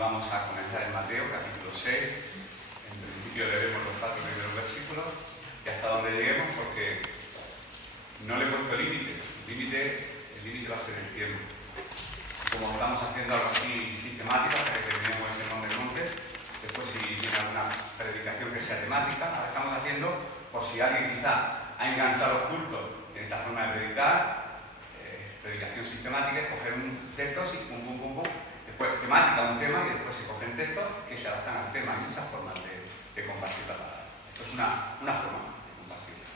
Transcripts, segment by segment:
vamos a comenzar en Mateo, capítulo 6. En principio leeremos los 4 primeros versículos y hasta donde lleguemos, porque no le he puesto límite. El límite va a ser el tiempo. Como estamos haciendo algo así sistemático, hasta que terminemos ese monte, después si tiene alguna predicación que sea temática, ahora estamos haciendo, por si alguien quizá ha enganchado los cultos en esta forma de predicar, predicación sistemática, es coger un texto así, pum, después temática, un tema, y después se cogen textos que se adaptan al tema. Hay muchas formas de compartir la palabra. Esto es una forma de compartirla.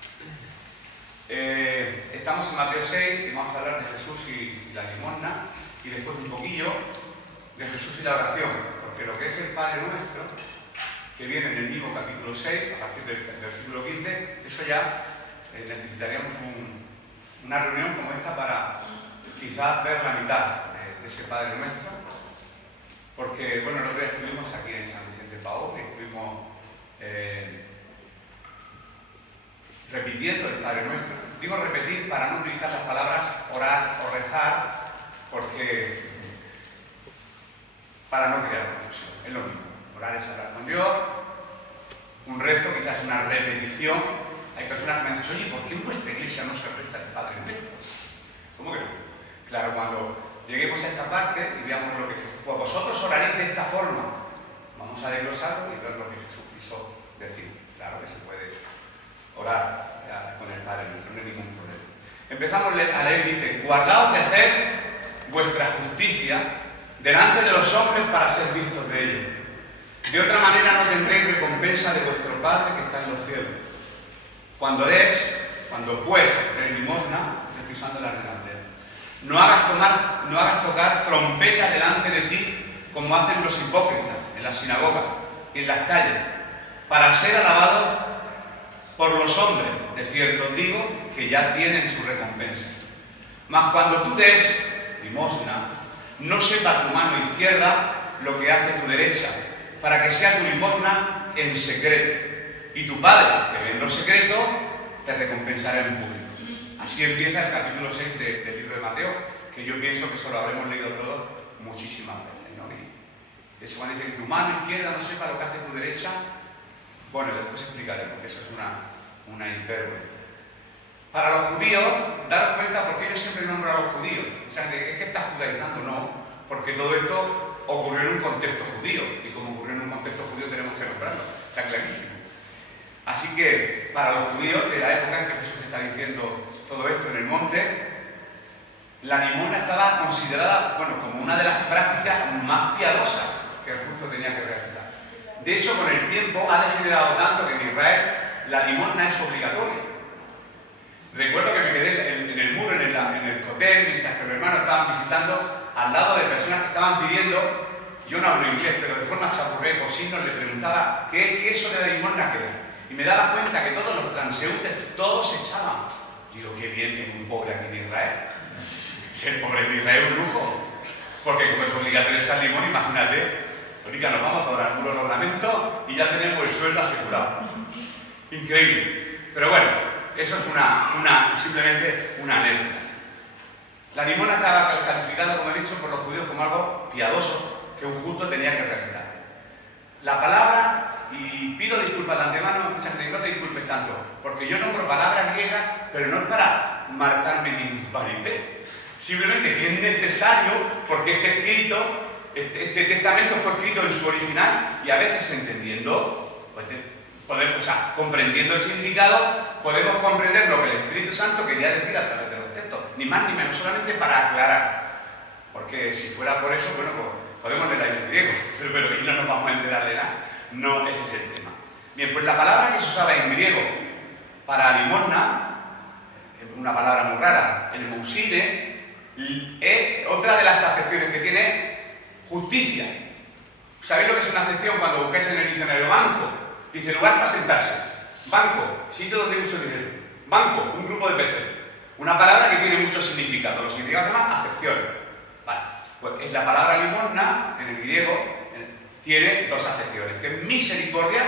Estamos en Mateo 6 y vamos a hablar de Jesús y la limosna, y después un poquillo de Jesús y la oración, porque lo que es el Padre Nuestro, que viene en el mismo capítulo 6, a partir del versículo 15, eso ya necesitaríamos una reunión como esta para quizás ver la mitad de ese Padre Nuestro, porque, bueno, el otro día estuvimos aquí en San Vicente Paúl y estuvimos repitiendo el Padre Nuestro. Digo repetir para no utilizar las palabras orar o rezar, porque para no crear confusión, es lo mismo. Orar es hablar con Dios, un rezo quizás es una repetición. Hay personas que me han dicho, oye, ¿por qué en vuestra iglesia no se reza el Padre Nuestro? ¿Cómo que no? Claro, cuando lleguemos a esta parte y veamos lo que Jesús, pues vosotros oraréis de esta forma, vamos a desglosarlo y ver lo que Jesús quiso decir. Claro que se puede orar con el Padre Nuestro, no hay ningún problema. Empezamos a leer, dice, guardaos de hacer vuestra justicia delante de los hombres para ser vistos de ellos. De otra manera no tendréis recompensa de vuestro Padre que está en los cielos. Cuando pues des limosna, estoy usando la Reina Valera, no hagas tocar trompeta delante de ti como hacen los hipócritas en las sinagogas y en las calles, para ser alabados por los hombres. De cierto os digo que ya tienen su recompensa. Mas cuando tú des limosna, no sepa tu mano izquierda lo que hace tu derecha, para que sea tu limosna en secreto. Y tu Padre, que ve en lo secreto, te recompensará en público. Así empieza el capítulo 6 del libro de Mateo, que yo pienso que eso lo habremos leído todos muchísimas veces, ¿no? Y eso cuando dice que tu mano izquierda no sepa lo que hace tu derecha, bueno, después explicaremos que eso es una hipérbole. Para los judíos, daros cuenta por qué yo siempre nombro a los judíos. O sea, es que está judaizando, no, porque todo esto ocurrió en un contexto judío, y como ocurrió en un contexto judío tenemos que nombrarlo, está clarísimo. Así que, para los judíos de la época en que Jesús está diciendo todo esto en el monte, la limosna estaba considerada, bueno, como una de las prácticas más piadosas que el justo tenía que realizar. De hecho, con el tiempo ha degenerado tanto que en Israel la limosna es obligatoria. Recuerdo que me quedé en el muro, en el hotel, mientras que mis hermanos estaban visitando, al lado de personas que estaban pidiendo. Yo no hablo inglés, pero de forma chapurré, por signos, le preguntaba ¿qué eso de la limosna qué era? Y me daba cuenta que todos los transeúntes, todos se echaban. Digo, qué bien tiene un pobre aquí en Israel. Ser pobre en Israel es un lujo. Porque como es obligatorio echar limón, imagínate, ahorita nos vamos a doblar el muro de ornamento y ya tenemos el sueldo asegurado. Increíble. Pero bueno, eso es simplemente una anécdota. La limosna estaba calificada, como he dicho, por los judíos como algo piadoso que un justo tenía que realizar. La palabra, y pido disculpas de antemano, muchas veces no te disculpes tanto, porque yo nombro palabras griegas, pero no es para marcarme ningún paripé. Simplemente que es necesario, porque este testamento fue escrito en su original, y a veces entendiendo, comprendiendo el significado, podemos comprender lo que el Espíritu Santo quería decir a través de los textos, ni más ni menos, solamente para aclarar. Porque si fuera por eso, bueno, pues podemos leer en griego, pero ahí no nos vamos a enterar de nada. No, ese es el tema. Bien, pues la palabra que se usaba en griego para limosna, una palabra muy rara, el mousine, es otra de las acepciones que tiene justicia. ¿Sabéis lo que es una acepción cuando buscáis en el diccionario? Banco, dice lugar para sentarse. Banco, sitio donde hay mucho dinero. Banco, un grupo de peces. Una palabra que tiene muchos significados. Los significados se llaman acepciones. Vale, pues es la palabra limosna, en el griego, tiene dos acepciones, que es misericordia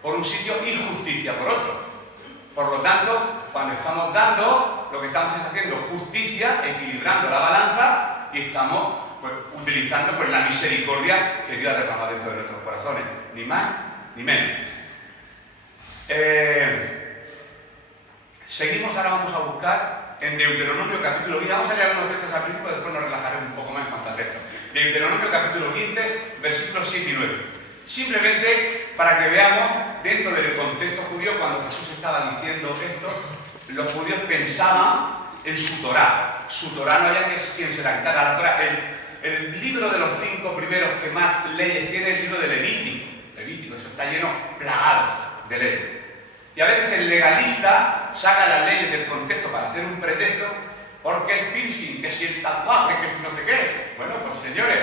por un sitio y justicia por otro. Por lo tanto, cuando estamos dando, lo que estamos es haciendo justicia, equilibrando la balanza, y estamos pues, utilizando pues, la misericordia que Dios ha derramado dentro de nuestros corazones, ni más ni menos. Seguimos, ahora vamos a buscar en Deuteronomio capítulo 15, vamos a leer unos textos al principio, después nos relajaremos un poco más en cuanto a textos. Deuteronomio capítulo 15, versículos 7 y 9. Simplemente para que veamos, dentro del contexto judío, cuando Jesús estaba diciendo esto, los judíos pensaban en su Torá. Su Torá no había quien se la quitara. La Torá, el libro de los 5 primeros que más leyes tiene es el libro de Levítico. Levítico, eso está lleno, plagado de leyes. Y a veces el legalista saca las leyes del contexto para hacer un pretexto, porque el piercing, que si el tatuaje, que si no sé qué. Bueno, pues señores,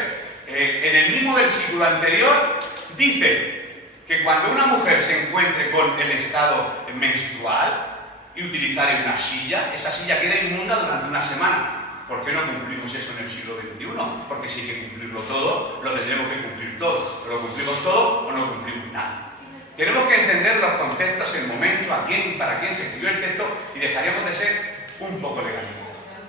en el mismo versículo anterior dice que cuando una mujer se encuentre con el estado menstrual y utilizar una silla, esa silla queda inmunda durante una semana. ¿Por qué no cumplimos eso en el siglo XXI? Porque si hay que cumplirlo todo, lo tendremos que cumplir todo. ¿Lo cumplimos todo o no cumplimos nada? Tenemos que entender los contextos, el momento, a quién y para quién se escribió el texto, y dejaríamos de ser un poco legalistas.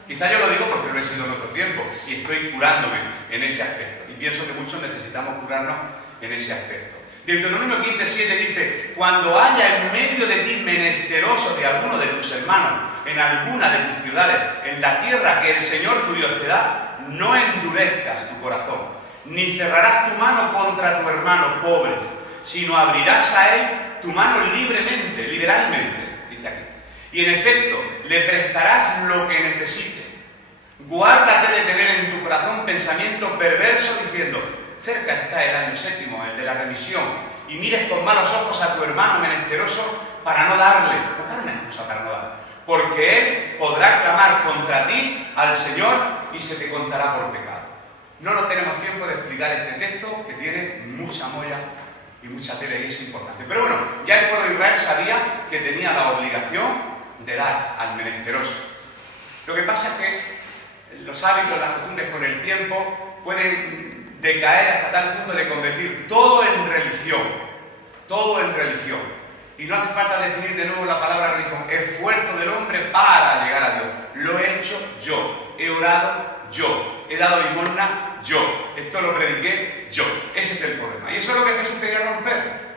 Quizá yo lo digo porque lo he sido en otro tiempo y estoy curándome en ese aspecto. Y pienso que muchos necesitamos curarnos en ese aspecto. Deuteronomio 15:7 dice: cuando haya en medio de ti menesteroso de alguno de tus hermanos, en alguna de tus ciudades, en la tierra que el Señor tu Dios te da, no endurezcas tu corazón, ni cerrarás tu mano contra tu hermano pobre, sino abrirás a él tu mano libremente, liberalmente, dice aquí. Y en efecto, le prestarás lo que necesite. Guárdate de tener en tu corazón pensamientos perversos diciendo: cerca está el año 7º, el de la remisión, y mires con malos ojos a tu hermano menesteroso para no darle. Buscar una excusa para no darle. Porque él podrá clamar contra ti al Señor y se te contará por pecado. No nos tenemos tiempo de explicar este texto, que tiene mucha molla y mucha tela y es importante. Pero bueno, ya el pueblo de Israel sabía que tenía la obligación de dar al menesteroso. Lo que pasa es que los hábitos, las costumbres con el tiempo pueden decaer hasta tal punto de convertir todo en religión. Todo en religión. Y no hace falta definir de nuevo la palabra religión. Esfuerzo del hombre para llegar a Dios. Lo he hecho yo. He orado yo. He dado limosna yo. Esto lo prediqué yo. Ese es el problema. Y eso es lo que Jesús quería romper.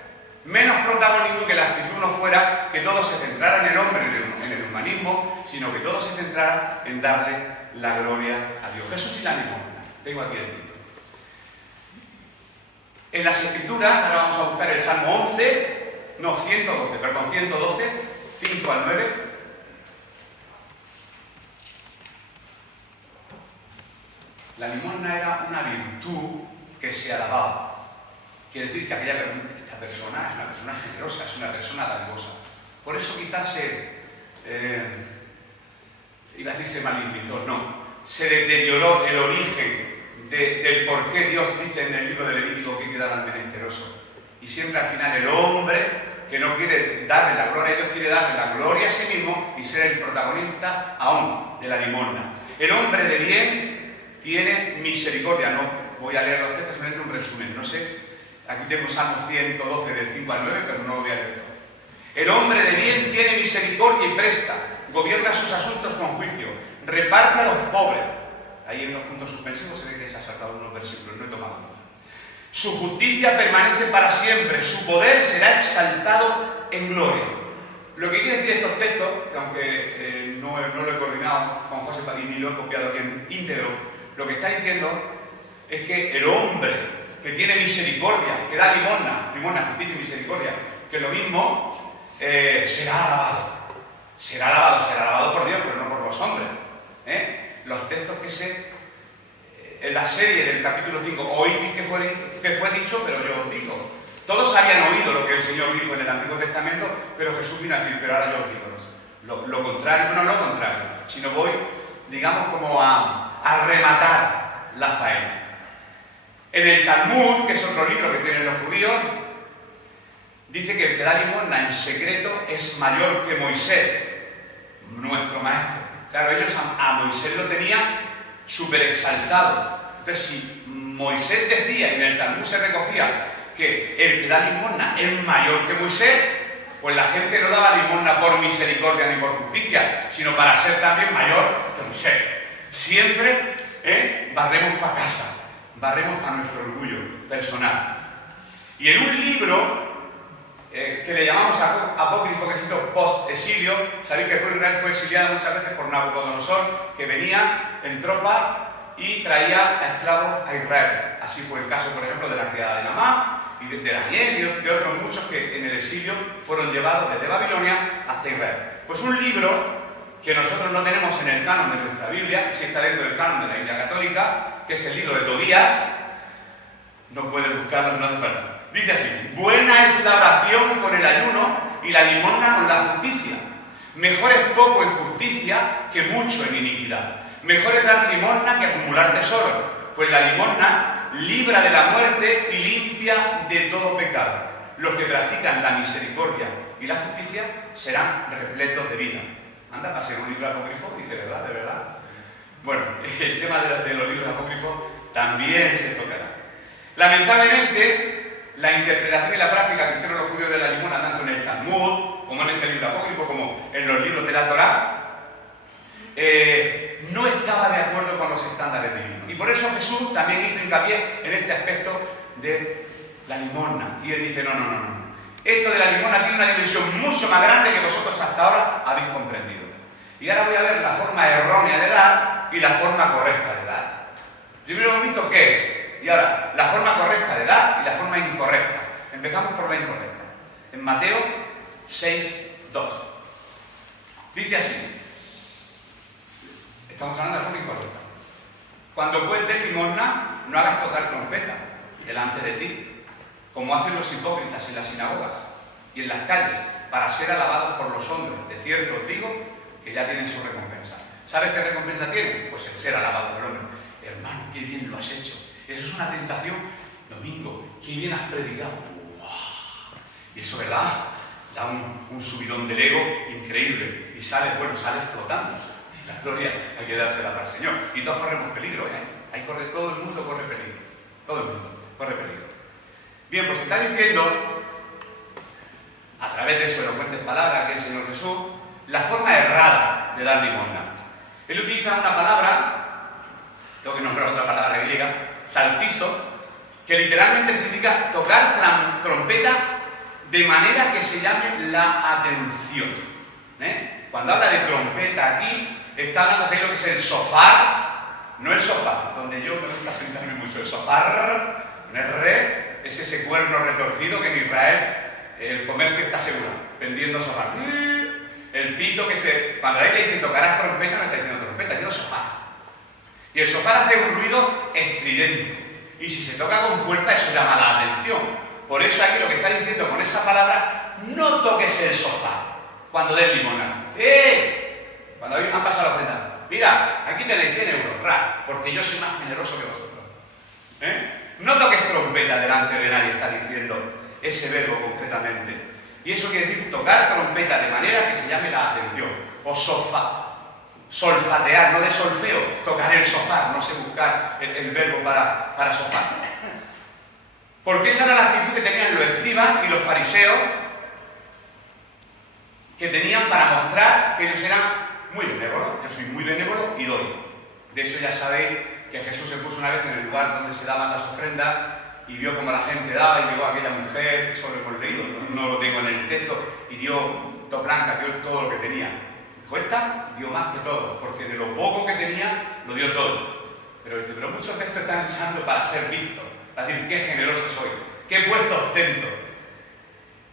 Menos protagonismo, que la actitud no fuera que todo se centrara en el hombre, en el humanismo, sino que todo se centrara en darle la gloria a Dios. Jesús y la limosna. Tengo aquí el título. En las Escrituras, ahora vamos a buscar el Salmo 112, 5 al 9. La limosna era una virtud que se alababa. Quiere decir que esta persona es una persona generosa, es una persona dadivosa. Por eso quizás iba a decir se malinizó, no. Se deterioró el origen del por qué Dios dice en el libro de Levítico que hay que dar al menesteroso. Y siempre al final el hombre que no quiere darle la gloria a Dios, quiere darle la gloria a sí mismo y ser el protagonista aún de la limosna. El hombre de bien tiene misericordia. No voy a leer los textos, simplemente un resumen. No sé, aquí tengo Salmo 112 del 5 al 9, pero no lo voy a leer todo. El hombre de bien tiene misericordia y presta, gobierna sus asuntos con juicio, reparte a los pobres. Ahí en los puntos suspensivos se ve que se ha saltado unos versículos, no he tomado nota. Su justicia permanece para siempre, su poder será exaltado en gloria. Lo que quiere decir estos textos, que aunque no lo he coordinado con José Padín ni lo he copiado aquí en íntegro, lo que está diciendo es que el hombre que tiene misericordia, que da limosna, justicia y misericordia, que lo mismo, será alabado. Será alabado por Dios, pero no por los hombres. Los textos en la serie del capítulo 5, oí que fue dicho, pero yo os digo. Todos habían oído lo que el Señor dijo en el Antiguo Testamento, pero Jesús vino a decir, pero ahora yo os digo lo contrario, no lo contrario, sino voy, digamos, como a rematar la faena. En el Talmud, que es otro libro que tienen los judíos, dice que el que da limosna en secreto es mayor que Moisés, nuestro maestro. Claro, ellos a Moisés lo tenían súper exaltado. Entonces, si Moisés decía, y en el Talmud se recogía, que el que da limosna es mayor que Moisés, pues la gente no daba limosna por misericordia ni por justicia, sino para ser también mayor que Moisés. Siempre barremos para casa, barremos para nuestro orgullo personal. Y en un libro que le llamamos apócrifo, que es post-exilio, sabéis que el pueblo de Israel fue exiliado muchas veces por Nabucodonosor, que venía en tropa y traía a esclavos a Israel. Así fue el caso, por ejemplo, de la criada de Naamán, y de Daniel y de otros muchos que en el exilio fueron llevados desde Babilonia hasta Israel. Pues un libro que nosotros no tenemos en el canon de nuestra Biblia, que sí está dentro del canon de la Biblia católica, que es el libro de Tobías. No puedes buscarlo, no hace falta. Dice así: buena es la oración con el ayuno y la limosna con la justicia. Mejor es poco en justicia que mucho en iniquidad. Mejor es dar limosna que acumular tesoro, pues la limosna libra de la muerte y limpia de todo pecado. Los que practican la misericordia y la justicia serán repletos de vida. Anda, para ser un libro apócrifo, dice, ¿verdad? ¿De verdad? Bueno, el tema de los libros apócrifos también se tocará. Lamentablemente, la interpretación y la práctica que hicieron los judíos de la limosna, tanto en el Talmud, como en este libro apócrifo, como en los libros de la Torá, no estaba de acuerdo con los estándares divinos. Y por eso Jesús también hizo hincapié en este aspecto de la limosna. Y él dice, no. Esto de la limosna tiene una dimensión mucho más grande que vosotros hasta ahora habéis comprendido. Y ahora voy a ver la forma errónea de dar y la forma correcta de dar. Primero hemos visto qué es, y ahora la forma correcta de dar y la forma incorrecta. Empezamos por la incorrecta. En Mateo 6:2. Dice así. Estamos hablando de forma incorrecta. Cuando cuentes limosna, no hagas tocar trompeta delante de ti, como hacen los hipócritas en las sinagogas y en las calles, para ser alabados por los hombres. De cierto os digo que ya tienen su recompensa. ¿Sabes qué recompensa tienen? Pues el ser alabado por el hombre. Hermano, qué bien lo has hecho. Eso es una tentación. Domingo, qué bien has predicado. ¡Wow! Y eso, ¿verdad? Da un subidón del ego increíble. Y sales flotando. La gloria hay que dársela para el Señor. Y todos corremos peligro, todo el mundo corre peligro. Todo el mundo corre peligro. Bien, pues está diciendo, a través de su elocuentes palabras que es el Señor Jesús, la forma errada de dar limosna. Él utiliza una palabra, tengo que nombrar otra palabra griega, salpizo, que literalmente significa tocar trompeta de manera que se llame la atención. Cuando habla de trompeta aquí, está hablando de lo que es el sofar, no el sofá, donde yo me gusta sentarme mucho. El sofar, un R, es ese cuerno retorcido que en Israel el comercio está seguro, vendiendo sofá. El pito cuando a él le dice tocarás trompeta, no está diciendo trompeta, está diciendo sofá. Y el sofá hace un ruido estridente. Y si se toca con fuerza, eso llama la atención. Por eso aquí lo que está diciendo con esa palabra, no toques el sofá cuando des limosna. Cuando han pasado la ofrenda, mira, aquí tenéis 100 euros, porque yo soy más generoso que vosotros. No toques trompeta delante de nadie, está diciendo ese verbo concretamente. Y eso quiere decir tocar trompeta de manera que se llame la atención. O solfatear, no de solfeo, tocar el sofá, no sé buscar el verbo para sofá. Porque esa era la actitud que tenían los escribas y los fariseos, que tenían para mostrar que ellos eran muy benévolos. Yo soy muy benévolo y doy. De hecho, ya sabéis que Jesús se puso una vez en el lugar donde se daban las ofrendas y vio cómo la gente daba, y llegó aquella mujer, eso lo hemos leído, no lo tengo en el texto, y dio 2 blancas, dio todo lo que tenía. Dijo, esta dio más que todo, porque de lo poco que tenía, lo dio todo. Pero dice, pero muchos de estos están echando para ser vistos, para decir, qué generoso soy, qué puesto ostento.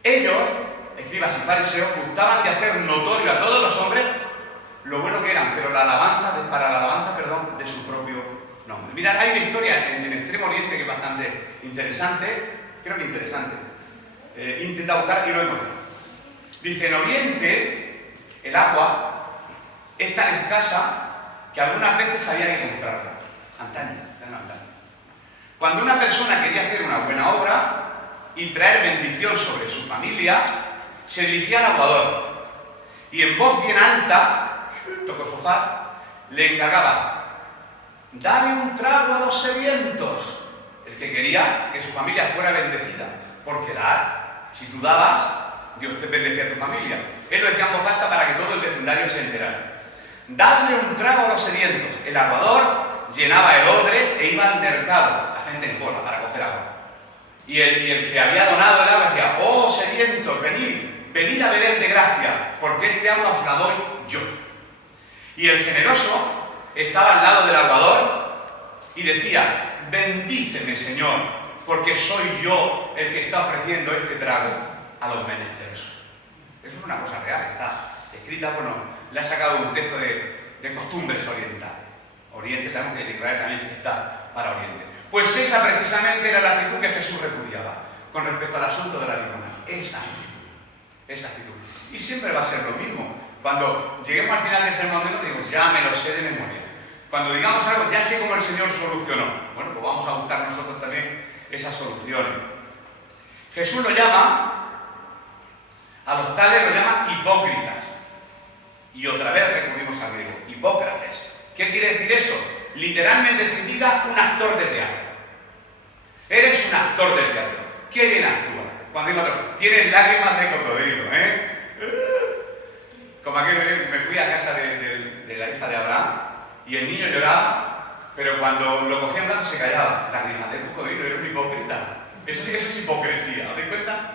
Ellos, escribas y fariseos, gustaban de hacer notorio a todos los hombres lo bueno que eran, pero para la alabanza de su propio nombre. Mirad, hay una historia en Extremo Oriente que es bastante interesante, creo que interesante. Intenta buscar y lo encuentro. Dice, en Oriente, el agua es tan escasa que algunas veces había que comprarla. Antaño. Cuando una persona quería hacer una buena obra y traer bendición sobre su familia, se dirigía al aguador y en voz bien alta, tocó sofá, le encargaba, dame un trago a los sedientos. El que quería que su familia fuera bendecida, porque si tú dabas, Dios te bendecía a tu familia. Él lo decía en voz alta para que todo el vecindario se enterara. Dadle un trago a los sedientos. El aguador llenaba el odre e iba al mercado, la gente en cola, para coger agua. Y el que había donado el agua decía, oh sedientos, venid a beber de gracia, porque este agua os la doy yo. Y el generoso estaba al lado del aguador y decía, bendíceme, Señor, porque soy yo el que está ofreciendo este trago a los menesterosos. Eso es una cosa real, está escrita, bueno, le ha sacado un texto de costumbres orientales. Oriente, sabemos que Israel también está para Oriente. Pues esa precisamente era la actitud que Jesús repudiaba con respecto al asunto de la limosna. Esa actitud. Y siempre va a ser lo mismo. Cuando lleguemos al final de ese momento, digamos, ya me lo sé de memoria. Cuando digamos algo, ya sé cómo el Señor solucionó. Bueno, pues vamos a buscar nosotros también esas soluciones. Jesús lo llama, a los tales lo llama hipócritas. Y otra vez recurrimos al griego, Hipócrates. ¿Qué quiere decir eso? Literalmente significa un actor de teatro. Eres un actor de teatro. ¿Qué bien actúa? Cuando digo actor, tienes lágrimas de cocodrilo, Como aquí me fui a casa de la hija de Abraham y el niño lloraba, pero cuando lo cogía en brazos se callaba. Lágrimas de cocodrilo, era un hipócrita. Eso sí que eso es hipocresía, ¿os dais cuenta?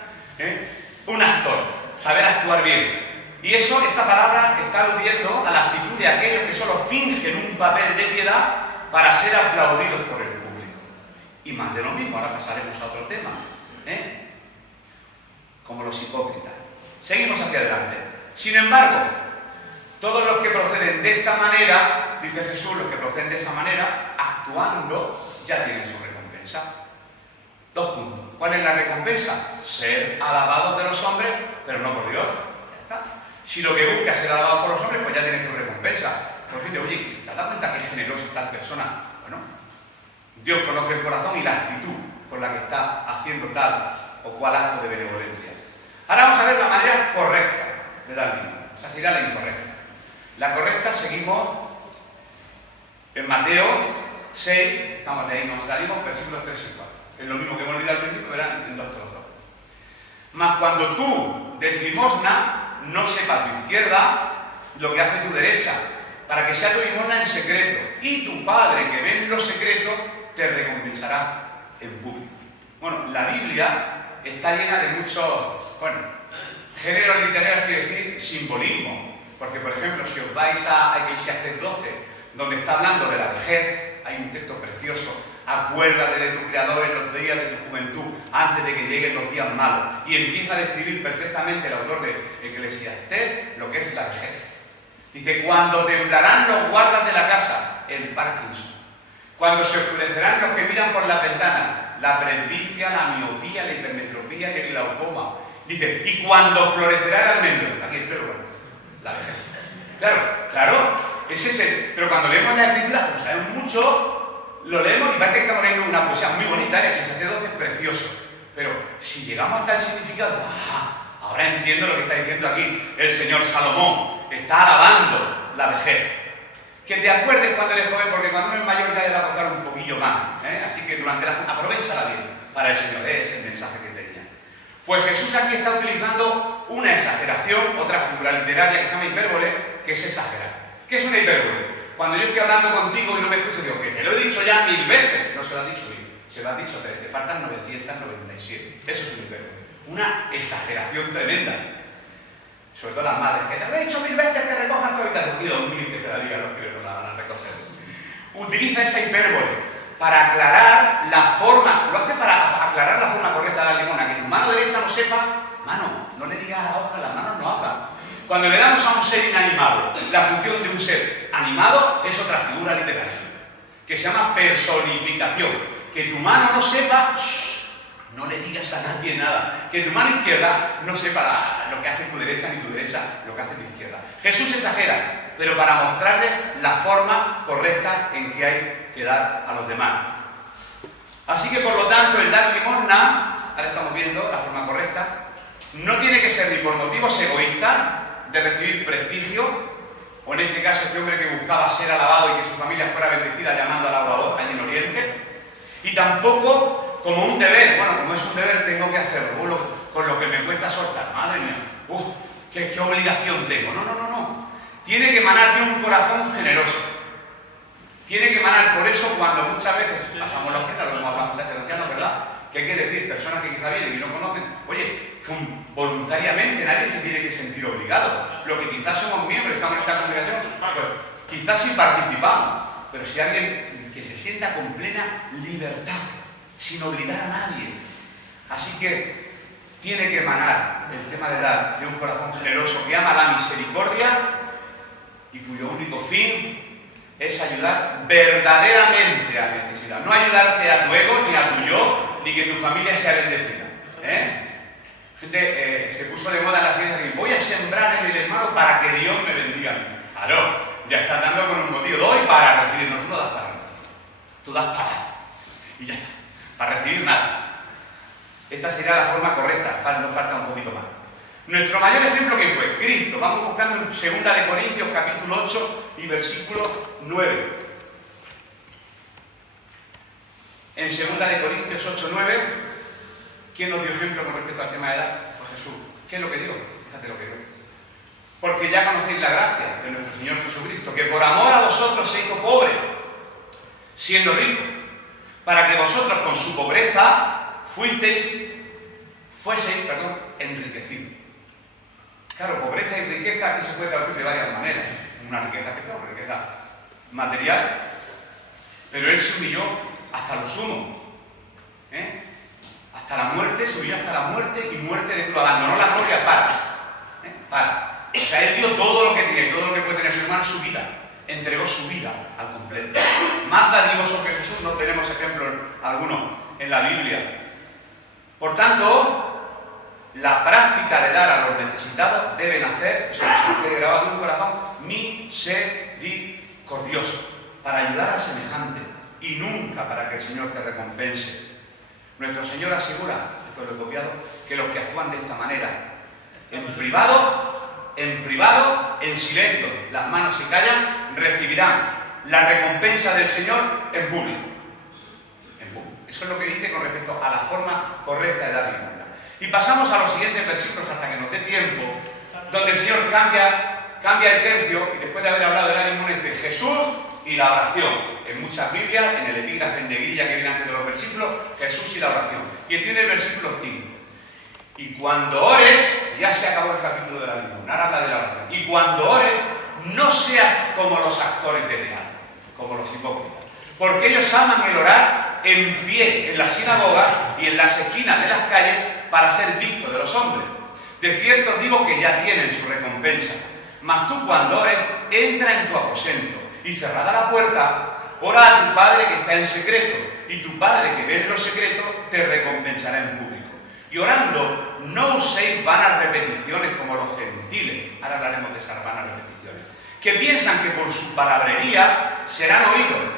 Un actor, saber actuar bien. Y eso, esta palabra está aludiendo a la actitud de aquellos que solo fingen un papel de piedad para ser aplaudidos por el público. Y más de lo mismo, ahora pasaremos a otro tema, como los hipócritas. Seguimos hacia adelante. Sin embargo, todos los que proceden de esta manera, dice Jesús, los que proceden de esa manera, actuando, ya tienen su recompensa. 2 puntos. ¿Cuál es la recompensa? Ser alabados de los hombres, pero no por Dios. Ya está. Si lo que buscas es ser alabado por los hombres, pues ya tienes tu recompensa. Por gente, oye, ¿te has dado cuenta que es generoso tal persona? Bueno, Dios conoce el corazón y la actitud con la que está haciendo tal o cual acto de benevolencia. Ahora vamos a ver la manera correcta de dar limosna. Esa sería la incorrecta. La correcta seguimos en Mateo 6, estamos de ahí, nos salimos, versículos 3 y 4. Es lo mismo que hemos leído al principio, verán en 2 trozos. Mas cuando tú des limosna, no sepa tu izquierda lo que hace tu derecha, para que sea tu limosna en secreto, y tu Padre que ve en lo secreto te recompensará en público. Bueno, la Biblia está llena de muchos, géneros literarios, quiere decir simbolismo, porque por ejemplo, si os vais a Eclesiastés 12, donde está hablando de la vejez, hay un texto precioso. Acuérdate de tu Creador en los días de tu juventud, antes de que lleguen los días malos. Y empieza a describir perfectamente el autor de Eclesiastés lo que es la vejez. Dice, cuando temblarán los guardas de la casa, el Parkinson. Cuando se oscurecerán los que miran por las ventanas, la presbicia, la miopía, la hipermetropía y el glaucoma. Dice, y cuando florecerá el almendro, aquí el pelo, la vejez. Claro, es ese. Pero cuando leemos la Escritura, como sabemos mucho, lo leemos y parece que estamos leyendo una poesía muy bonita, y Eclesiastés 12 es precioso. Pero si llegamos hasta el significado, ahora entiendo lo que está diciendo aquí el señor Salomón. Está alabando la vejez. Que te acuerdes cuando eres joven, porque cuando uno es mayor ya le va a costar un poquillo más. Así que durante aprovéchala bien para el Señor. Es el mensaje que tenía. Pues Jesús aquí está utilizando una exageración, otra figura literaria que se llama hipérbole, que es exagerar. ¿Qué es una hipérbole? Cuando yo estoy hablando contigo y no me escuchas, digo que te lo he dicho ya 1000 veces. No se lo has dicho bien, se lo has dicho 3, te faltan 997. Eso es un hipérbole. Una exageración tremenda. Sobre todo las madres, que te lo he dicho 1000 veces que recojas tu habitación. Y 2000 que se la diga a los críos, no la van a recoger. Utiliza esa hipérbole para aclarar la forma, lo hace para aclarar la forma correcta de la limosna. Que tu mano derecha no sepa, mano, no le digas a la otra, las manos no hablan. Cuando le damos a un ser inanimado la función de un ser animado, es otra figura literaria, que se llama personificación. Que tu mano no sepa, no le digas a nadie nada. Que tu mano izquierda no sepa lo que hace tu derecha, ni tu derecha lo que hace tu izquierda. Jesús exagera, pero para mostrarle la forma correcta en que hay que dar a los demás. Así que por lo tanto el dar limosna, ahora estamos viendo la forma correcta, no tiene que ser ni por motivos egoístas, de recibir prestigio, o en este caso este hombre que buscaba ser alabado y que su familia fuera bendecida llamando al adorador allí en Oriente, y tampoco como un deber. Bueno, como es un deber tengo que hacerlo, con lo que me cuesta soltar, madre mía, qué obligación tengo. No, tiene que emanar de un corazón generoso. Tiene que emanar. Por eso, cuando muchas veces pasamos la ofrenda, lo hemos hablado muchas veces, ¿verdad? Que hay que decir, personas que quizá vienen y no conocen, oye, voluntariamente nadie se tiene que sentir obligado. Lo que quizás somos miembros, estamos en esta congregación, pues quizás sí participamos, pero si alguien que se sienta con plena libertad, sin obligar a nadie. Así que tiene que emanar el tema de dar de un corazón generoso que ama la misericordia y cuyo único fin es ayudar verdaderamente a la necesidad. No ayudarte a tu ego, ni a tu yo, ni que tu familia sea bendecida. Gente, se puso de moda en las iglesias que voy a sembrar en el hermano para que Dios me bendiga a mí. Claro, ya estás dando con un motivo. Doy para recibir, no, tú no das para recibir. Tú das para. Y ya está. Para recibir nada. Esta sería la forma correcta, nos falta un poquito más. Nuestro mayor ejemplo, ¿quién fue? Cristo. Vamos buscando en 2 de Corintios, capítulo 8 y versículo 9. En 2 de Corintios 8, 9, ¿quién nos dio ejemplo con respecto al tema de edad? Pues Jesús. ¿Qué es lo que dio? Fíjate lo que dio. Porque ya conocéis la gracia de nuestro Señor Jesucristo, que por amor a vosotros se hizo pobre, siendo rico, para que vosotros con su pobreza fueseis enriquecidos. Claro, pobreza y riqueza aquí se puede traducir de varias maneras. Una riqueza que tengo, riqueza material, pero Él se humilló hasta lo sumo. Hasta la muerte, se humilló hasta la muerte y muerte de cruz. Abandonó la gloria para. O sea, Él dio todo lo que tiene, todo lo que puede tener ser humano, su vida. Entregó su vida al completo. Más dadivoso que Jesús no tenemos ejemplo alguno en la Biblia. Por tanto, la práctica de dar a los necesitados debe nacer, eso se quede grabado en un corazón misericordioso, para ayudar al semejante y nunca para que el Señor te recompense. Nuestro Señor asegura, después lo he copiado, que los que actúan de esta manera, en privado, en silencio, las manos se callan, recibirán la recompensa del Señor en público. Eso es lo que dice con respecto a la forma correcta de dar limosna. Y pasamos a los siguientes versículos hasta que nos dé tiempo, donde el Señor cambia el tercio y después de haber hablado de la limosna dice Jesús y la oración. En muchas Biblias, en el epígrafe en negrilla que viene antes de los versículos, Jesús y la oración. Y tiene el versículo 5. Y cuando ores, ya se acabó el capítulo de la limosna, ahora habla de la oración. Y cuando ores, no seas como los actores de teatro, como los hipócritas. Porque ellos aman el orar en pie, en las sinagogas y en las esquinas de las calles para ser vistos de los hombres. De cierto os digo que ya tienen su recompensa. Mas tú cuando ores, entra en tu aposento y cerrada la puerta, ora a tu Padre que está en secreto, y tu Padre que ve en lo secreto te recompensará en público. Y orando, no uséis vanas repeticiones como los gentiles. Ahora hablaremos de esas vanas repeticiones. Que piensan que por su palabrería serán oídos.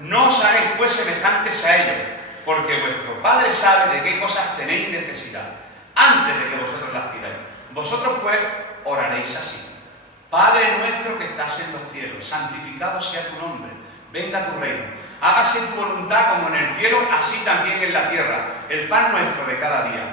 No os hagáis pues semejantes a ellos, porque vuestro Padre sabe de qué cosas tenéis necesidad, antes de que vosotros las pidáis. Vosotros pues oraréis así. Padre nuestro que estás en los cielos, santificado sea tu nombre, venga tu reino. Hágase tu voluntad como en el cielo, así también en la tierra. El pan nuestro de cada día,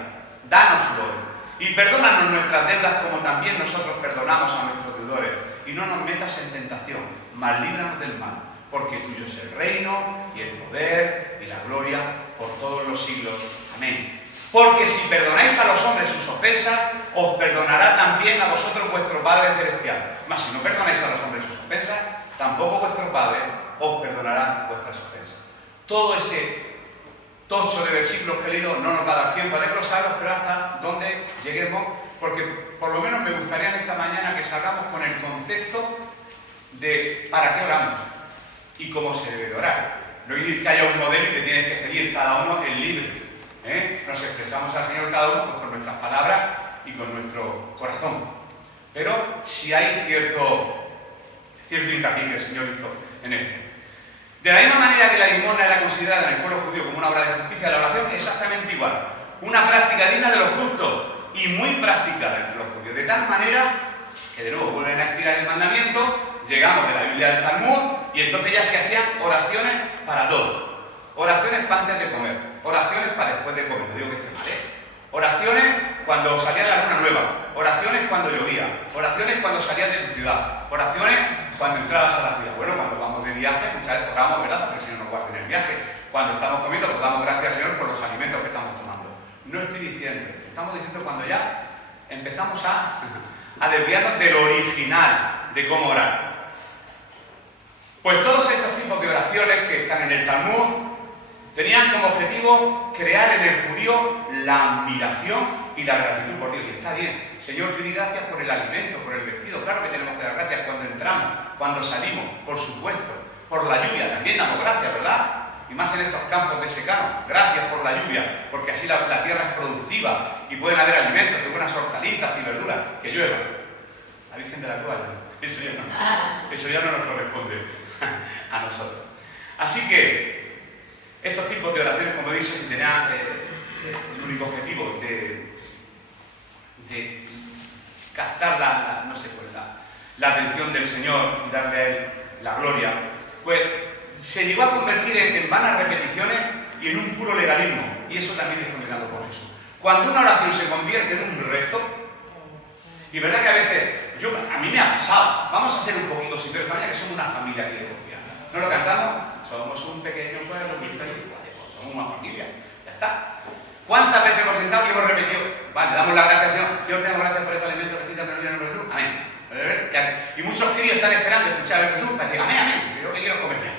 dánoslo hoy. Y perdónanos nuestras deudas como también nosotros perdonamos a nuestros deudores. Y no nos metas en tentación, mas líbranos del mal. Porque tuyo es el reino, y el poder, y la gloria, por todos los siglos. Amén. Porque si perdonáis a los hombres sus ofensas, os perdonará también a vosotros vuestro Padre Celestial. Mas si no perdonáis a los hombres sus ofensas, tampoco vuestro Padre os perdonará vuestras ofensas. Todo ese tocho de versículos que he leído no nos va a dar tiempo a desglosarlos, pero hasta donde lleguemos, porque por lo menos me gustaría en esta mañana que salgamos con el concepto de ¿para qué oramos? Y cómo se debe de orar. No es decir que haya un modelo y que tienes que seguir cada uno el libre. Nos expresamos al Señor cada uno pues, con nuestras palabras y con nuestro corazón. Pero si hay cierto hincapié que el Señor hizo en esto. De la misma manera que la limosna era considerada en el pueblo judío como una obra de justicia, la oración exactamente igual. Una práctica digna de los justos y muy practicada entre los judíos. De tal manera que de nuevo vuelven a estirar el mandamiento. Llegamos de la Biblia al Talmud y entonces ya se hacían oraciones para todo. Oraciones para antes de comer, oraciones para después de comer, no digo que esté mal, oraciones cuando salía la luna nueva, oraciones cuando llovía, oraciones cuando salías de tu ciudad, oraciones cuando entrabas a la ciudad? Bueno, cuando vamos de viaje, muchas veces oramos, ¿verdad?, para que el Señor nos guarde en el viaje. Cuando estamos comiendo, pues damos gracias al Señor por los alimentos que estamos tomando. No estoy diciendo, estamos diciendo cuando ya empezamos a desviarnos de lo original de cómo orar. Pues todos estos tipos de oraciones que están en el Talmud tenían como objetivo crear en el judío la admiración y la gratitud por Dios. Y está bien, Señor, te doy gracias por el alimento, por el vestido. Claro que tenemos que dar gracias cuando entramos, cuando salimos, por supuesto. Por la lluvia también damos gracias, ¿verdad? Y más en estos campos de secano. Gracias por la lluvia, porque así la tierra es productiva y pueden haber alimentos y buenas hortalizas y verduras. Que llueva. La Virgen de la Cueva, eso ya no nos corresponde a nosotros. Así que estos tipos de oraciones, como he dicho, si tenían el único objetivo de captar la atención del Señor y darle a Él la gloria, pues se llegó a convertir en vanas repeticiones y en un puro legalismo, y eso también es condenado por eso. Cuando una oración se convierte en un rezo, y verdad que a veces, a mí me ha pasado, vamos a ser un poquito sinceros, también que somos una familia aquí de confianza. ¿No lo cantamos? Somos un pequeño pueblo muy feliz, somos una familia, ya está. ¿Cuántas veces hemos sentado y hemos repetido? Vale, damos las gracias, Señor. Señor, te damos gracias por este alimento que quita el nombre de Jesús. Amén. Y muchos críos están esperando escuchar a Jesús para decir, amén, amén. Yo lo que quiero es comer ya.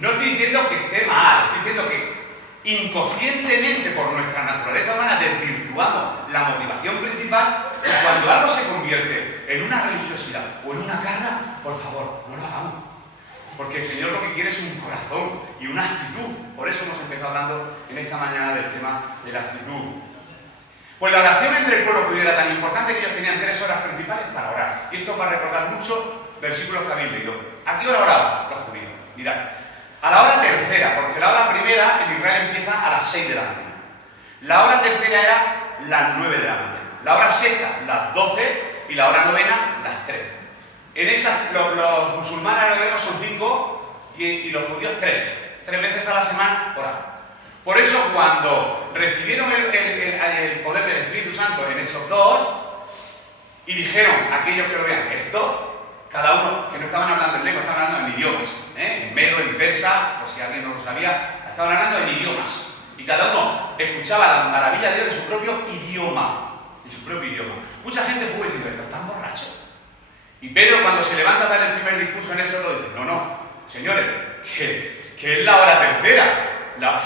No estoy diciendo que esté mal, estoy diciendo que inconscientemente por nuestra naturaleza humana desvirtuamos la motivación principal. Y cuando algo se convierte en una religiosidad o en una carga, por favor, no lo hagamos. Porque el Señor lo que quiere es un corazón y una actitud. Por eso hemos empezado hablando en esta mañana del tema de la actitud. Pues la oración entre el pueblo judío era tan importante que ellos tenían 3 horas principales para orar. Y esto va a recordar mucho versículos que habéis leído. ¿A qué hora oraban los judíos? Mirad, a la hora tercera, porque la hora primera en Israel empieza a las 6 de la mañana. La hora tercera era las 9 de la mañana. La hora sexta, las 12, y la hora novena, las 3. En esas, los musulmanes son 5 y los judíos 3. 3 veces a la semana oran. Por eso cuando recibieron el poder del Espíritu Santo en Hechos 2 y dijeron a aquellos que lo vean, esto, cada uno, que no estaban hablando en lengua, estaban hablando en idiomas, en medo, en persa, por si alguien no lo sabía, estaban hablando en idiomas. Y cada uno escuchaba la maravilla de Dios en su propio idioma. Mucha gente fue diciendo, estos están borrachos. Y Pedro, cuando se levanta a dar el primer discurso en Hechos 2, dice, no, señores, que es la hora tercera.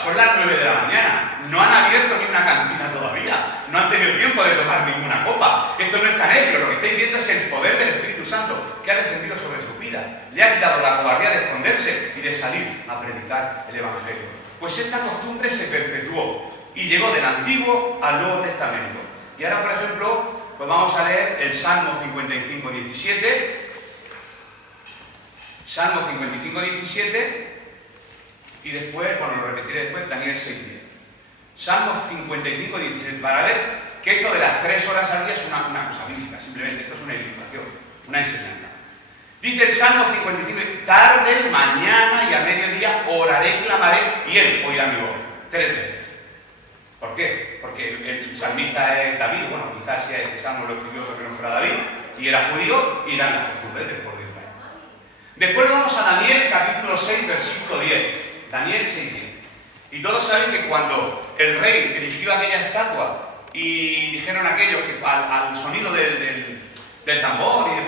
Son las 9 de la mañana, no han abierto ni una cantina todavía, no han tenido tiempo de tomar ninguna copa. Esto no es tan ebrio, lo que estáis viendo es el poder del Espíritu Santo que ha descendido sobre su vida. Le ha quitado la cobardía de esconderse y de salir a predicar el Evangelio. Pues esta costumbre se perpetuó y llegó del Antiguo al Nuevo Testamento. Y ahora, por ejemplo, pues vamos a leer el Salmo 55, 17. Salmo 55, 17. Y después, bueno, lo repetiré después, Daniel 6:10. Salmo 55, 17, para ver que esto de las 3 horas al día es una cosa bíblica, simplemente esto es una ilustración, una enseñanza. Dice el Salmo 55, tarde, mañana y a mediodía oraré, clamaré y Él oirá mi voz. 3 veces. ¿Por qué? Porque el salmista es David, bueno, quizás si este salmo lo escribió otro que no fuera David, y era judío y eran las costumbres del pueblo de Israel. Después vamos a Daniel capítulo 6, versículo 10. Daniel 6:10. Y todos saben que cuando el rey dirigió aquella estatua y dijeron aquellos que al sonido del tambor y de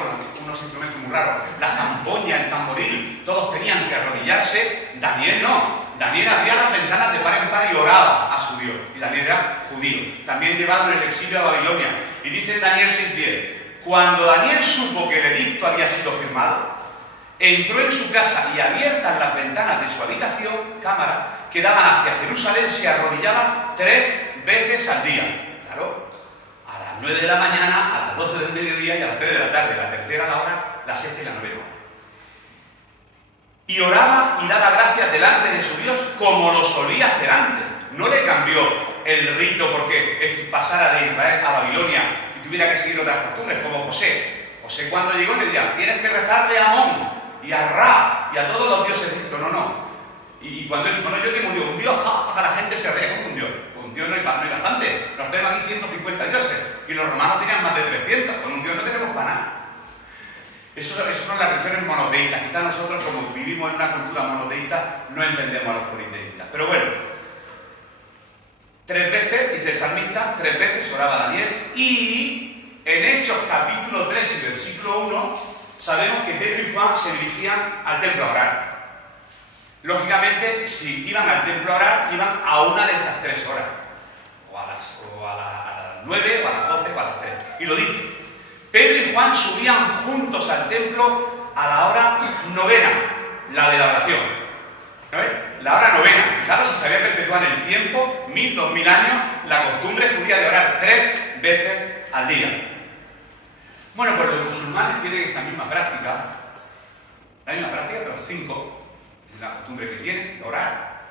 unos instrumentos muy raros, la zampoña, el tamboril, todos tenían que arrodillarse, Daniel no. Daniel abría las ventanas de par en par y oraba a su Dios. Y Daniel era judío, también llevado en el exilio a Babilonia. Y dice en Daniel 6:10, cuando Daniel supo que el edicto había sido firmado, entró en su casa y abiertas las ventanas de su habitación, cámara, que daban hacia Jerusalén, se arrodillaba 3 veces al día. Claro, a las 9 de la mañana, a las 12 del mediodía y a las 3 de la tarde. La tercera la hora, la sexta y la novena hora. Y oraba y daba gracias delante de su Dios como lo solía hacer antes. No le cambió el rito porque pasara de Israel a Babilonia y tuviera que seguir otras costumbres, como José. José cuando llegó le decía, tienes que rezarle a Amón y a Ra y a todos los dioses de Egipto. No. Y cuando él dijo, no, yo tengo un Dios, la gente se ríe como un Dios. Con un Dios no hay bastante. Nos tenemos aquí 150 dioses y los romanos tenían más de 300. Con un Dios no tenemos para nada. Eso son las religiones monoteístas. Quizá nosotros, como vivimos en una cultura monoteísta, no entendemos a los politeístas. Pero bueno, 3 veces, dice el salmista, 3 veces oraba Daniel. Y en Hechos capítulo 3 y versículo 1, sabemos que Pedro y Juan se dirigían al templo a orar. Lógicamente, si iban al templo a orar, iban a una de estas 3 horas. O a las 9, o a las 12, o a las 3. Y lo dice. Pedro y Juan subían juntos al templo a la hora novena, la de la oración. ¿No ves? La hora novena. Fijaros si se había perpetuado en el tiempo, 1000, 2000 años, la costumbre judía de orar 3 veces al día. Bueno, pues los musulmanes tienen esta misma práctica, pero 5, es la costumbre que tienen, de orar.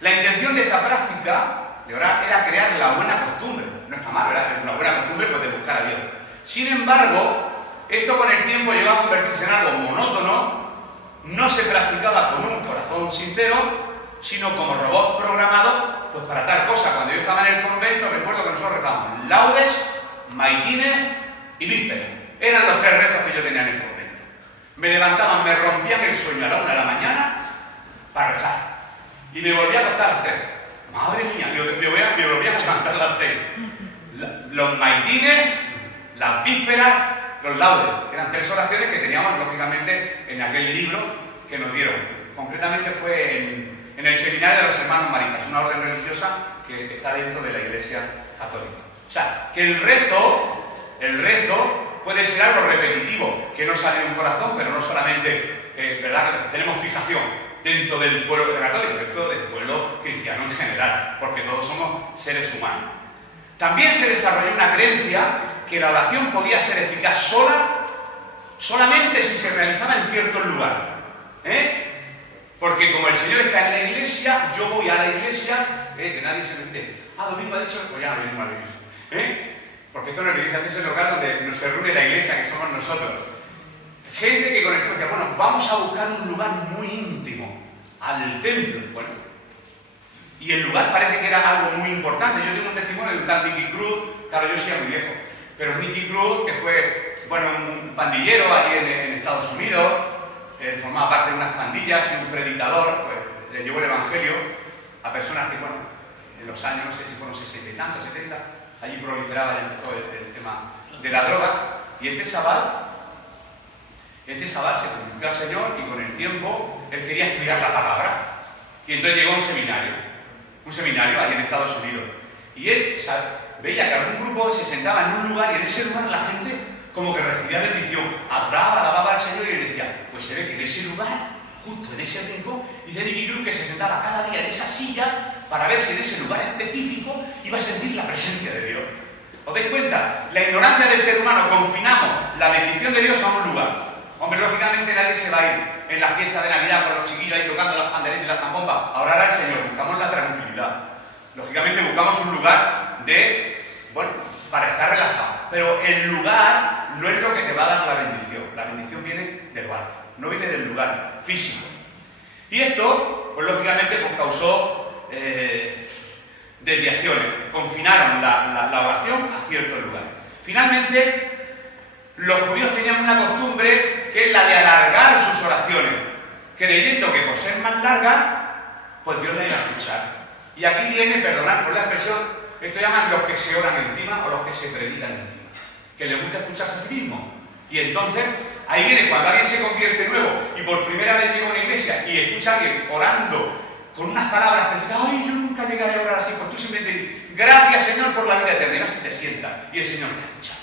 La intención de esta práctica de orar era crear la buena costumbre. No está mal, ¿verdad? Es una buena costumbre pues, de buscar a Dios. Sin embargo, esto con el tiempo llegó a convertirse en algo monótono, no se practicaba con un corazón sincero, sino como robot programado, pues para tal cosa. Cuando yo estaba en el convento, recuerdo que nosotros rezábamos laudes, maitines y vísperas. Eran los 3 rezos que yo tenía en el convento. Me levantaban, me rompían el sueño a la 1 de la mañana para rezar. Y me volvía a acostar a las 3. Madre mía, me volvían a levantar a las 6. Los maitines, las vísperas, los laudes. Eran 3 oraciones que teníamos, lógicamente, en aquel libro que nos dieron. Concretamente fue en el seminario de los hermanos maritas, una orden religiosa que está dentro de la Iglesia Católica. O sea, que el rezo puede ser algo repetitivo, que no sale de un corazón, pero no solamente, ¿verdad? Tenemos fijación dentro del pueblo católico, dentro del pueblo cristiano en general, porque todos somos seres humanos. También se desarrolló una creencia que la oración podía ser eficaz solamente si se realizaba en ciertos lugares. Porque como el Señor está en la iglesia, yo voy a la iglesia, que nadie se me dice, domingo ha dicho, pues ya no venimos a la iglesia. Porque esto no es la iglesia, este es el lugar donde se reúne la iglesia, que somos nosotros. Gente que con el tiempo decía, bueno, vamos a buscar un lugar muy íntimo, al templo. Bueno, y el lugar parece que era algo muy importante. Yo tengo un testimonio de un tal Nicky Cruz, claro, yo soy muy viejo, pero Nicky Cruz, que fue, bueno, un pandillero ahí en Estados Unidos, formaba parte de unas pandillas y un predicador, pues le llevó el evangelio a personas que, bueno, en los años, no sé si fueron 60 y tantos, 70, allí proliferaba y empezó el tema de la droga, y este chaval se convirtió al Señor y con el tiempo él quería estudiar la palabra. Y entonces llegó a un seminario allí en Estados Unidos. Y él veía que algún grupo se sentaba en un lugar y en ese lugar la gente como que recibía bendición, adoraba, alababa al Señor y él decía, pues se ve que en ese lugar, justo en ese rincón, dice Nicky Cruz que se sentaba cada día en esa silla para ver si en ese lugar específico iba a sentir la presencia de Dios. ¿Os dais cuenta? La ignorancia del ser humano, confinamos la bendición de Dios a un lugar. Hombre, lógicamente nadie se va a ir en la fiesta de Navidad con los chiquillos ahí tocando las panderetas y las zambombas a orar al Señor. Buscamos la tranquilidad. Lógicamente buscamos un lugar para estar relajado. Pero el lugar no es lo que te va a dar la bendición. La bendición viene del alto, no viene del lugar físico. Y esto, pues lógicamente, causó desviaciones. Confinaron la oración a ciertos lugares. Finalmente, los judíos tenían una costumbre que es la de alargar sus oraciones, creyendo que por ser más largas, pues Dios la iba a escuchar. Y aquí viene, perdonad por la expresión, esto llaman los que se oran encima o los que se predican encima, que les gusta escucharse a sí mismo. Y entonces, ahí viene cuando alguien se convierte nuevo y por primera vez llega a una iglesia y escucha a alguien orando con unas palabras perfectas, ¡ay, yo nunca llegaré a orar así! Pues tú simplemente dices, gracias Señor por la vida eterna, y se te sienta y el Señor te escucha.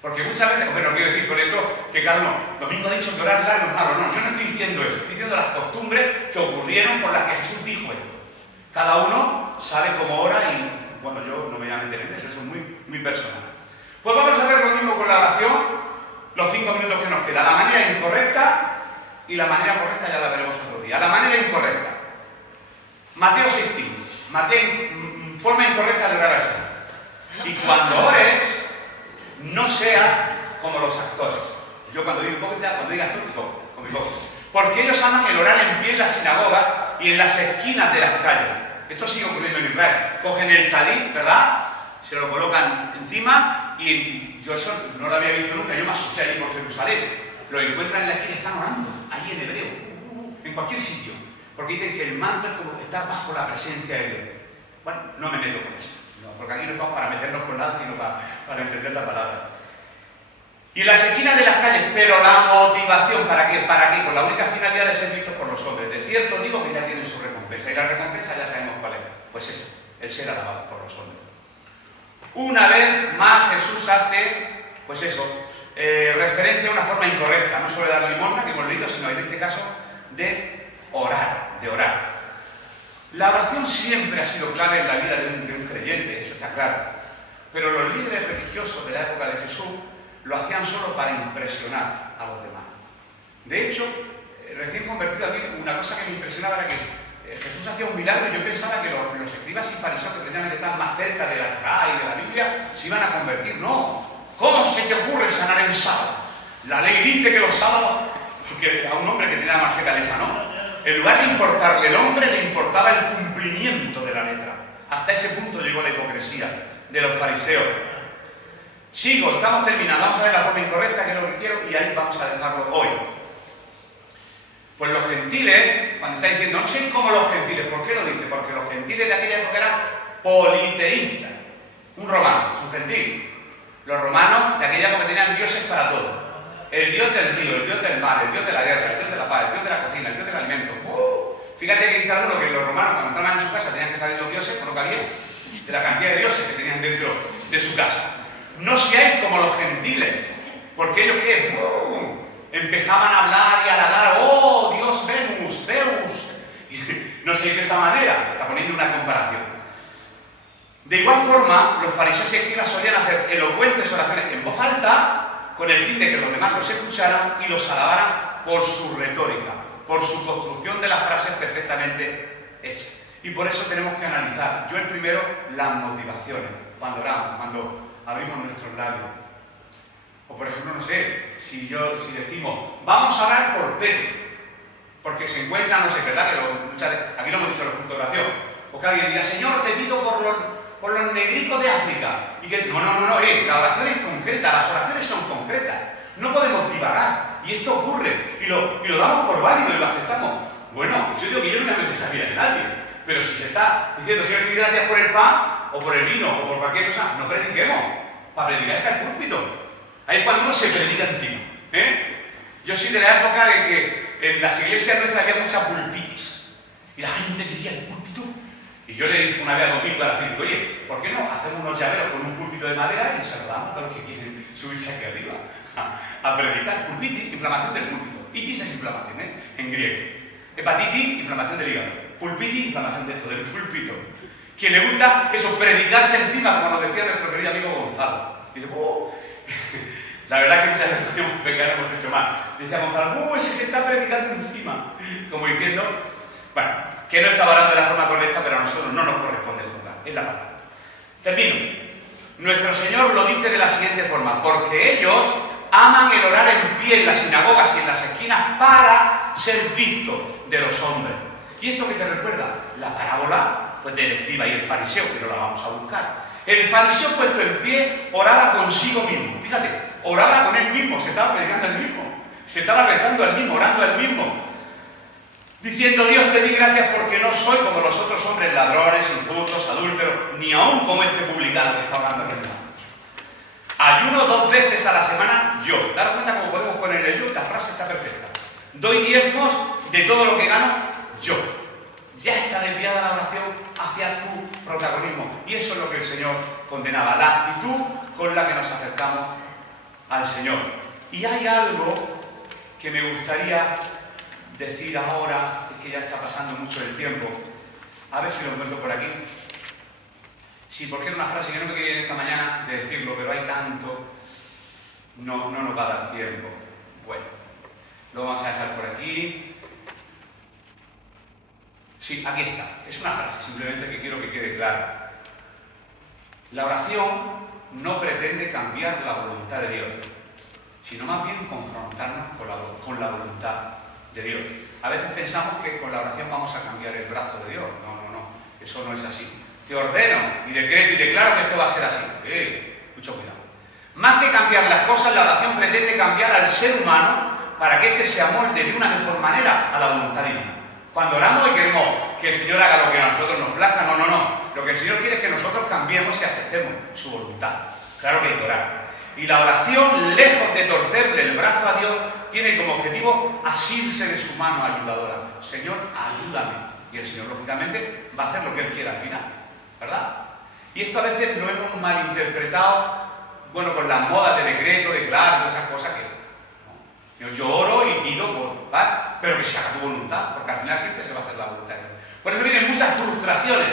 Porque muchas veces, no quiero decir con esto que cada uno, Domingo ha dicho que orar largo es malo, no, yo no estoy diciendo eso, estoy diciendo las costumbres que ocurrieron por las que Jesús dijo esto. Cada uno sabe cómo ora y, bueno, yo no me voy a meter en eso, eso es muy personal. Pues vamos a hacer lo mismo con la oración, los 5 minutos que nos queda. La manera incorrecta y la manera correcta ya la veremos otro día. La manera incorrecta. Mateo 6:5. Forma incorrecta de orar al Señor. Y cuando ores, no sea como los actores. Yo cuando digo hipócrita, cuando digo actor, como hipócrita. Porque ellos aman el orar en pie en la sinagoga y en las esquinas de las calles. Esto sigue ocurriendo en Israel. Cogen el talit, ¿verdad? Se lo colocan encima y yo eso no lo había visto nunca. Yo me asusté allí por Jerusalén. lo encuentran en la esquina, están orando, ahí en hebreo, en cualquier sitio, porque dicen que el manto es como estar bajo la presencia de Dios. Bueno, no me meto con eso, no, porque aquí no estamos para meternos con nada, sino para entender la palabra. Y en las esquinas de las calles, pero la motivación, ¿para qué? ¿Para qué? Con la única finalidad de ser vistos por los hombres. De cierto digo que ya tienen su recompensa, y la recompensa ya sabemos cuál es. Pues eso, el ser alabado por los hombres. Una vez más Jesús hace, pues eso, referencia a una forma incorrecta, no solo de dar limosna, que hemos leído, sino en este caso de orar, La oración siempre ha sido clave en la vida de un creyente, eso está claro. Pero los líderes religiosos de la época de Jesús lo hacían solo para impresionar a los demás. De hecho, recién convertido a mí, una cosa que me impresionaba era que Jesús hacía un milagro y yo pensaba que los escribas y fariseos que precisamente estaban más cerca de la Torá y de la Biblia se iban a convertir. No. ¿Cómo se te ocurre sanar el sábado? La ley dice que los sábados, porque a un hombre que tenía la más seca le sanó. En lugar de importarle el hombre, le importaba el cumplimiento de la letra. Hasta ese punto llegó la hipocresía de los fariseos. Sigo, estamos terminando. Vamos a ver la forma incorrecta, que es lo que quiero, y ahí vamos a dejarlo hoy. Pues los gentiles, cuando está diciendo, no sois como los gentiles, ¿por qué lo dice? Porque los gentiles de aquella época eran politeístas. Un romano, es un gentil. Los romanos de aquella época tenían dioses para todo. El dios del río, el dios del mar, el dios de la guerra, el dios de la paz, el dios de la cocina, el dios del alimento. Fíjate que dice alguno que los romanos cuando entraban en su casa tenían que salir los dioses, por lo que había, de la cantidad de dioses que tenían dentro de su casa. No seáis como los gentiles, porque ellos ¿qué? Empezaban a hablar y a halagar, ¡oh, Dios Venus, Zeus! No sé de esa manera, está poniendo una comparación. De igual forma, los fariseos y escribas solían hacer elocuentes oraciones en voz alta, con el fin de que los demás los escucharan y los alabaran por su retórica, por su construcción de las frases perfectamente hechas. Y por eso tenemos que analizar, yo el primero, las motivaciones, cuando oramos, cuando abrimos nuestros labios. O por ejemplo, no sé, si decimos, vamos a orar por Pedro, porque se encuentra, no sé, ¿verdad? Aquí lo hemos dicho en los puntos de oración. Porque alguien diga, Señor, te pido por los negritos de África. Y que no, la oración es concreta, las oraciones son concretas. No podemos divagar. Y esto ocurre. Y lo damos por válido y lo aceptamos. Bueno, yo digo que yo no me metería de nadie. Pero si se está diciendo, Señor, te doy gracias por el pan, o por el vino, o por cualquier cosa, no prediquemos. Para predicar está el púlpito. Ahí es cuando uno se predica encima. Yo soy de la época de que en las iglesias nuestras había mucha pulpitis. Y la gente quería el púlpito. Y yo le dije una vez a Domingo a la gente, oye, ¿por qué no hacemos unos llaveros con un púlpito de madera y se lo damos a todos los que quieren subirse aquí arriba a predicar? Pulpitis, inflamación del púlpito. Itis es inflamación, en griego. Hepatitis, inflamación del hígado. Pulpitis, inflamación de esto, del púlpito. Quien le gusta eso, predicarse encima, como nos decía nuestro querido amigo Gonzalo. Y dice, la verdad que muchas veces podemos pecar, hemos hecho mal. Decía Gonzalo, ese se está predicando encima. Como diciendo, bueno, que no estaba hablando de la forma correcta, pero a nosotros no nos corresponde juzgar. Es la palabra. Termino. Nuestro Señor lo dice de la siguiente forma, porque ellos aman el orar en pie en las sinagogas y en las esquinas para ser vistos de los hombres. ¿Y esto qué te recuerda? La parábola pues, del escriba y el fariseo, que no la vamos a buscar. El fariseo puesto en pie oraba consigo mismo. Fíjate, oraba con él mismo, se estaba predicando él mismo, se estaba rezando él mismo, orando él mismo. Diciendo, Dios, te di gracias porque no soy como los otros hombres, ladrones, injustos, adúlteros, ni aún como este publicano que está orando aquí. Ayuno 2 veces a la semana, yo. Daros cuenta cómo podemos ponerle yo, la frase está perfecta. Doy diezmos de todo lo que gano, yo. Ya está desviada la oración hacia tu protagonismo. Y eso es lo que el Señor condenaba, la actitud con la que nos acercamos al Señor. Y hay algo que me gustaría decir ahora, es que ya está pasando mucho el tiempo. A ver si lo encuentro por aquí. Sí, porque era una frase que no me quería en esta mañana de decirlo, pero hay tanto, no nos va a dar tiempo. Bueno, lo vamos a dejar por aquí. Sí, aquí está. Es una frase, simplemente que quiero que quede claro. La oración no pretende cambiar la voluntad de Dios, sino más bien confrontarnos con la voluntad de Dios. A veces pensamos que con la oración vamos a cambiar el brazo de Dios. No, eso no es así. Te ordeno y decreto y declaro que esto va a ser así. Mucho cuidado. Más que cambiar las cosas, la oración pretende cambiar al ser humano para que éste se amolde de una mejor manera a la voluntad divina. Cuando oramos y queremos que el Señor haga lo que a nosotros nos plazca, no, no, no. Lo que el Señor quiere es que nosotros cambiemos y aceptemos su voluntad. Claro que hay que orar. Y la oración, lejos de torcerle el brazo a Dios, tiene como objetivo asirse de su mano ayudadora. Señor, ayúdame. Y el Señor, lógicamente, va a hacer lo que Él quiera al final, ¿verdad? Y esto a veces lo hemos malinterpretado, bueno, con las modas de decreto, de claro, todas esas cosas que... ¿no? Yo oro y pido, ¿vale? Pero que se haga tu voluntad, porque al final siempre se va a hacer la voluntad de Dios. Por eso vienen muchas frustraciones.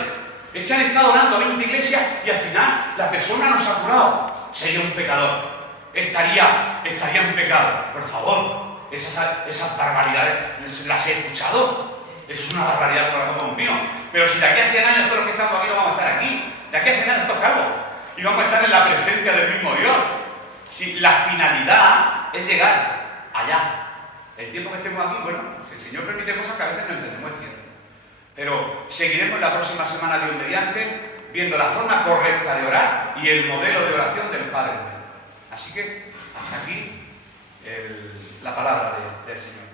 Es que han estado orando 20 iglesias y al final la persona no se ha curado. Sería un pecador. Estaría en pecado. Por favor, esas barbaridades las he escuchado. Eso es una barbaridad por la boca de un vino. Pero si de aquí a 100 años todos los que estamos aquí no vamos a estar aquí. De aquí a 100 años todos calvos. Y vamos a estar en la presencia del mismo Dios. Si la finalidad es llegar allá. El tiempo que estemos aquí, bueno, pues el Señor permite cosas que a veces no entendemos, es cierto. Pero seguiremos la próxima semana, Dios mediante, viendo la forma correcta de orar y el modelo de oración del Padre. Así que hasta aquí la palabra del Señor.